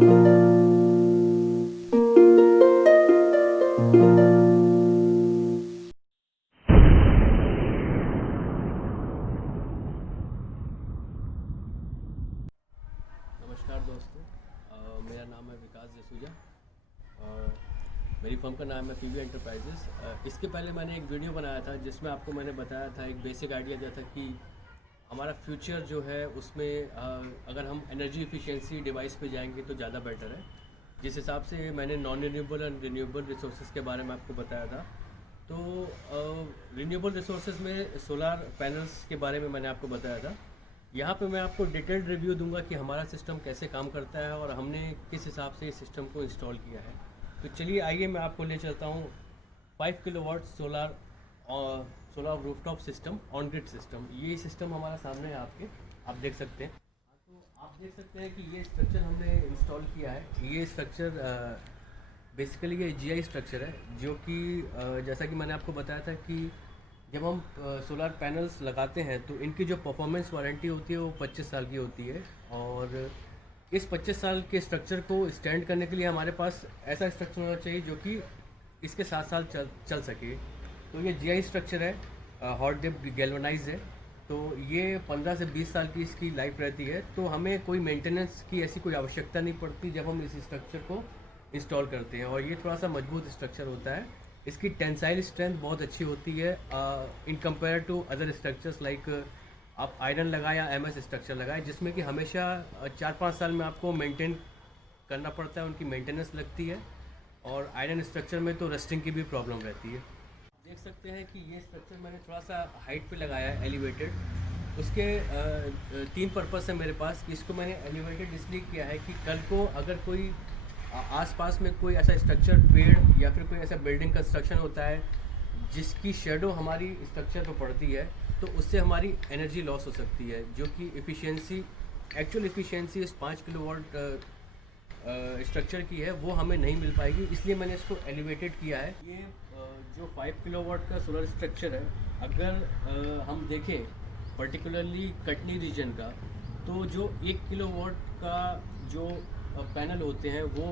नमस्कार दोस्तों, मेरा नाम है विकास जसूजा और मेरी फर्म का नाम है पीवी एंटरप्राइजेस। इसके पहले मैंने एक वीडियो बनाया था जिसमें आपको मैंने बताया था, एक बेसिक आइडिया दिया था कि हमारा फ्यूचर जो है उसमें अगर हम एनर्जी एफिशिएंसी डिवाइस पे जाएंगे तो ज़्यादा बेटर है। जिस हिसाब से मैंने non renewable and renewable resources के बारे में आपको बताया था, तो रिन्यूएबल रिसोर्सेज में सोलर पैनल्स के बारे में मैंने आपको बताया था। यहाँ पे मैं आपको डिटेल्ड रिव्यू दूंगा कि हमारा सिस्टम कैसे काम करता है और हमने किस हिसाब से इस सिस्टम को इंस्टॉल किया है। तो चलिए आइए मैं आपको ले चलता हूँ 5 kilowatt solar rooftop system, on grid system. ये सिस्टम हमारा सामने है आपके, आप देख सकते हैं। तो आप देख सकते हैं कि ये स्ट्रक्चर हमने इंस्टॉल किया है। ये स्ट्रक्चर बेसिकली ये जीआई स्ट्रक्चर है, जो कि जैसा कि मैंने आपको बताया था कि जब हम सोलर पैनल्स लगाते हैं तो इनकी जो परफॉर्मेंस वारंटी होती है वो 25 साल की होती है। और इस 25 साल के स्ट्रक्चर को स्टैंड करने के लिए हमारे पास ऐसा स्ट्रक्चर होना चाहिए जो कि इसके 7 साल चल सके। तो ये जीआई स्ट्रक्चर है, हॉट डिप गैल्वेनाइज है। तो ये 15 से 20 साल की इसकी लाइफ रहती है। तो हमें कोई मेंटेनेंस की ऐसी कोई आवश्यकता नहीं पड़ती जब हम इस स्ट्रक्चर को इंस्टॉल करते हैं। और ये थोड़ा सा मजबूत स्ट्रक्चर होता है। इसकी टेंसाइल स्ट्रेंथ बहुत अच्छी होती है in compare to other structures like आप आयरन लगाएं या एमएस स्ट्रक्चर लगाएं, जिसमें कि हमेशा 4-5 साल में आपको मेंटेन करना पड़ता है, उनकी मेंटेनेंस लगती है। और आयरन स्ट्रक्चर में तो रस्टिंग की भी प्रॉब्लम रहती है। देख सकते हैं कि ये स्ट्रक्चर मैंने थोड़ा सा हाइट पे लगाया है, एलिवेटेड। उसके 3 पर्पस है मेरे पास कि इसको मैंने एलिवेटेड इसलिए किया है कि कल को अगर कोई आसपास में कोई ऐसा स्ट्रक्चर, पेड़ या फिर कोई ऐसा बिल्डिंग कंस्ट्रक्शन होता है जिसकी शेडो हमारी स्ट्रक्चर पर पड़ती है, तो उससे हमारी एनर्जी लॉस हो सकती है, जो कि एक्चुअल एफिशिएंसी इस 5 किलोवाट स्ट्रक्चर की है वो हमें नहीं मिल पाएगी। इसलिए मैंने इसको एलिवेटेड किया है। ये जो 5 किलोवाट का सोलर स्ट्रक्चर है, अगर हम देखें पर्टिकुलरली कटनी रीजन का, तो जो 1 किलोवाट का जो पैनल होते हैं वो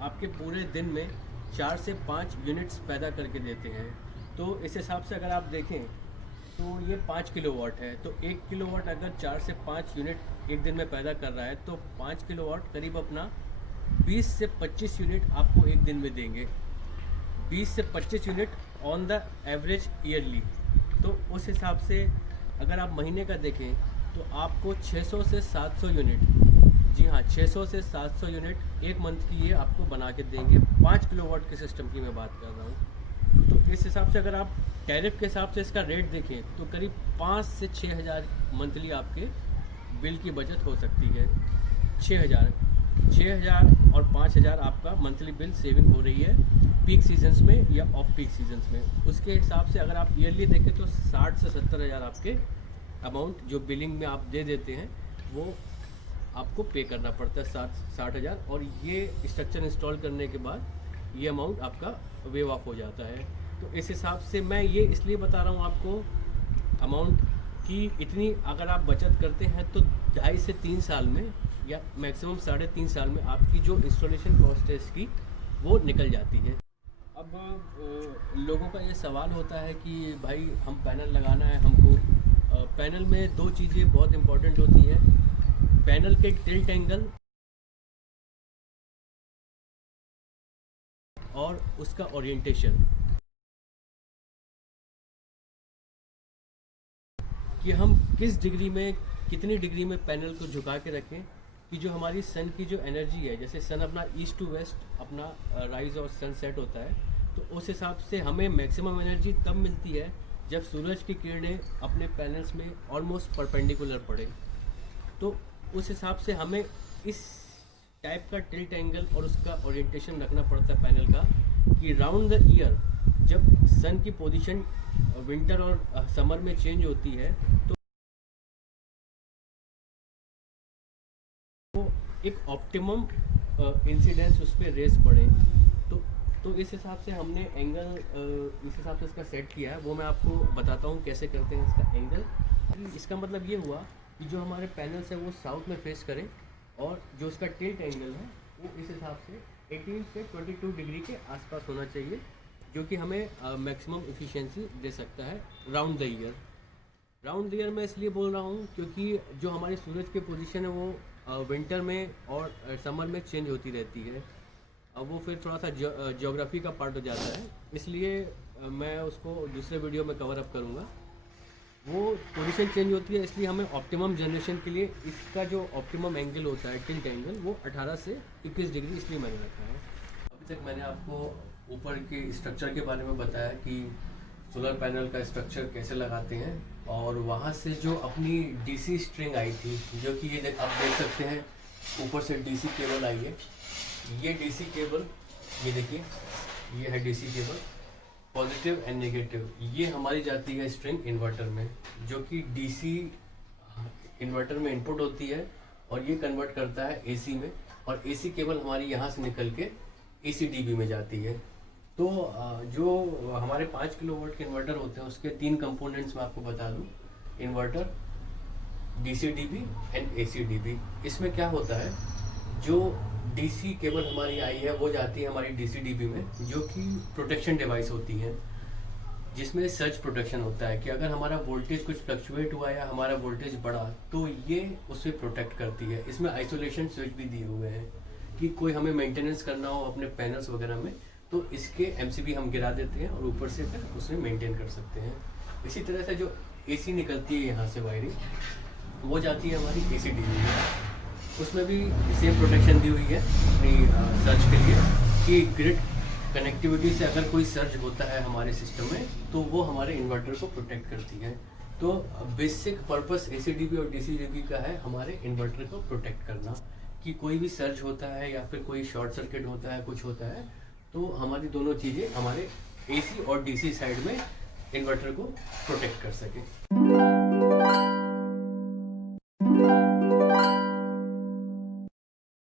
आपके पूरे दिन में 4 से 5 यूनिट्स पैदा करके देते हैं। तो इस हिसाब से अगर आप देखें तो ये 5 किलोवाट है। तो 1 किलोवाट अगर 4 से 5 यूनिट एक दिन में पैदा कर रहा है तो 5 किलोवाट करीब अपना 20 से 25 यूनिट आपको एक दिन में देंगे। 20 से 25 unit on the average yearly. तो उस हिसाब से अगर आप महीने का देखें तो आपको 600 से 700 यूनिट, जी हाँ 600 से 700 यूनिट एक मंथ की ये आपको बना के देंगे। 5 किलोवाट के सिस्टम की मैं बात कर रहा हूँ। तो इस हिसाब से अगर आप टैरिफ के हिसाब से इसका रेट देखें तो करीब 5 से 6 हज़ार मंथली आपके बिल की बचत हो सकती है। 6 हज़ार और 5 हज़ार आपका मंथली बिल सेविंग हो रही है पीक सीजन्स में या ऑफ पीक सीजन्स में। उसके हिसाब से अगर आप ईयरली देखें तो 60 से 70 हज़ार आपके अमाउंट जो बिलिंग में आप दे देते हैं वो आपको पे करना पड़ता है, 60 हज़ार। और ये स्ट्रक्चर इंस्टॉल करने के बाद ये अमाउंट आपका वेव ऑफ हो जाता है। तो इस हिसाब से मैं ये इसलिए बता रहा हूँ आपको अमाउंट की, इतनी अगर आप बचत करते हैं तो 2.5 से 3 साल में या मैक्सिमम 3.5 साल में आपकी जो इंस्टॉलेशन कॉस्ट है इसकी वो निकल जाती है। अब लोगों का ये सवाल होता है कि भाई हम पैनल लगाना है हमको। पैनल में 2 चीज़ें बहुत इम्पोर्टेंट होती हैं, पैनल के टिल्ट एंगल और उसका ओरिएंटेशन, कि हम किस डिग्री में, कितनी डिग्री में पैनल को झुका के रखें कि जो हमारी सन की जो एनर्जी है, जैसे सन अपना ईस्ट टू वेस्ट अपना राइज और सनसेट होता है, तो उस हिसाब से हमें मैक्सिमम एनर्जी तब मिलती है जब सूरज की किरणें अपने पैनल्स में ऑलमोस्ट परपेंडिकुलर पड़े। तो उस हिसाब से हमें इस टाइप का टिल्ट एंगल और उसका ओरिएंटेशन रखना पड़ता है पैनल का, कि राउंड द ईयर जब सन की पोजीशन विंटर और समर में चेंज होती है तो एक ऑप्टिमम इंसिडेंस उस पर रेस पड़े। तो इस हिसाब से हमने एंगल इस हिसाब से इसका सेट किया है, वो मैं आपको बताता हूँ कैसे करते हैं इसका एंगल। इसका मतलब ये हुआ कि जो हमारे पैनल्स है वो साउथ में फेस करें और जो उसका टिल्ट एंगल है वो इस हिसाब से 18 से 22 डिग्री के आसपास होना चाहिए, जो कि हमें मैक्सिमम एफिशिएंसी दे सकता है round the year. Round the year मैं इसलिए बोल रहा हूँ क्योंकि जो हमारे सूरज की पोजीशन है वो विंटर में और समर में चेंज होती रहती है। अब वो फिर थोड़ा सा ज्योग्राफी का पार्ट हो जाता है, इसलिए मैं उसको दूसरे वीडियो में कवर अप करूँगा। वो पोजीशन चेंज होती है, इसलिए हमें ऑप्टिमम जनरेशन के लिए इसका जो ऑप्टिमम एंगल होता है टिल्ट एंगल वो 18 से 21 डिग्री इसलिए मैंने रखा है। अभी तक मैंने आपको ऊपर के स्ट्रक्चर के बारे में बताया कि सोलर पैनल का स्ट्रक्चर कैसे लगाते हैं, और वहाँ से जो अपनी डीसी स्ट्रिंग आई थी, जो कि ये आप देख सकते हैं ऊपर से डीसी केबल आई है। ये डीसी केबल, ये देखिए, ये है DC cable, positive and negative. ये हमारी जाती है स्ट्रिंग इन्वर्टर में, जो कि डीसी इन्वर्टर में इनपुट होती है और ये कन्वर्ट करता है एसी में, और एसी केबल हमारी यहाँ से निकल के एसी डीबी में जाती है। तो जो हमारे 5 किलोवाट के इन्वर्टर होते हैं उसके 3 कंपोनेंट्स मैं आपको बता दूं। Inverter, DC dB and AC dB. इसमें क्या होता है, जो डीसी केबल हमारी आई है वो जाती है हमारी डीसी डीबी में, जो कि प्रोटेक्शन डिवाइस होती है, जिसमें सर्ज प्रोटेक्शन होता है कि अगर हमारा वोल्टेज कुछ फ्लक्चुएट हुआ या हमारा वोल्टेज बढ़ा तो ये उससे प्रोटेक्ट करती है। इसमें आइसोलेशन स्विच भी दिए हुए हैं कि कोई हमें मेंटेनेंस करना हो अपने पैनल्स वगैरह में तो इसके एमसीबी हम गिरा देते हैं और ऊपर से फिर उसे मेंटेन कर सकते हैं। इसी तरह से जो एसी निकलती है यहाँ से वायरिंग, वो जाती है हमारी एसी डीबी में। उसमें भी सेम प्रोटेक्शन दी हुई है अपनी सर्च के लिए कि ग्रिड कनेक्टिविटी से अगर कोई सर्च होता है हमारे सिस्टम में तो वो हमारे इन्वर्टर को प्रोटेक्ट करती है। तो बेसिक पर्पस एसी डीबी और डीसी डीबी का है हमारे इन्वर्टर को प्रोटेक्ट करना, कि कोई भी सर्च होता है या फिर कोई शॉर्ट सर्किट होता है, कुछ होता है, तो हमारी दोनों चीज़ें हमारे एसी और डीसी साइड में इन्वर्टर को प्रोटेक्ट कर सके।